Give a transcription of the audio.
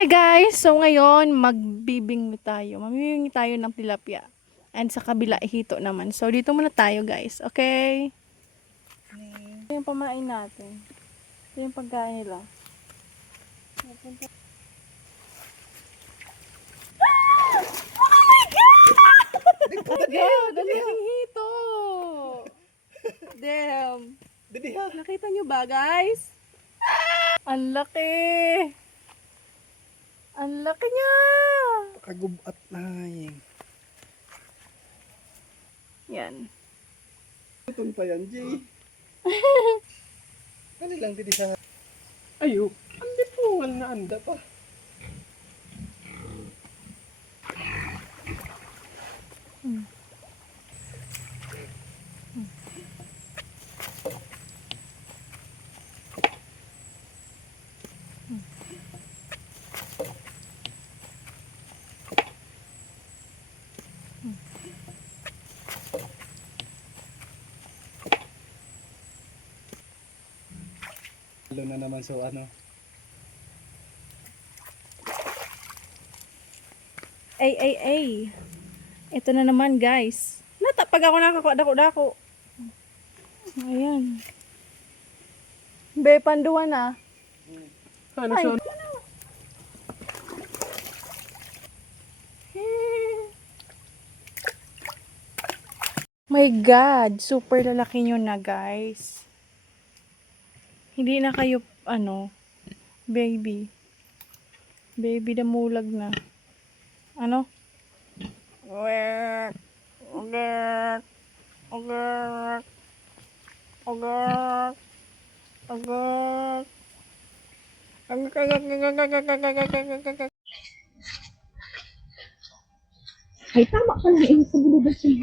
Hey guys, so ngayon magbibingwi tayo. Mamimingwi tayo ng tilapia. And sa kabila hito naman. So dito muna tayo guys, okay? Ito yung pamain natin. Ito yung pagkain nila. Dali ang hito! Damn! Nakita nyo ba guys? Ang laki! Ang laki niya! Kagubat na yun. Yan. Ito pa yan, Jay. Kali lang dito sa... Ayo, andi pungal na anda pa. Lalo na naman so ano. Ay. Ito na naman guys. Pag ako nakakuha dako-dako. Ayan. Be, panduan na. Ano Ay. siya? My God, super lalaki nyo na guys. Hindi na kayo, baby. Baby damulag na. Ano? Ogert. Ogert. Ogert. Ogert. Ogert. Ay, tama ka na. Sa bulugan siya.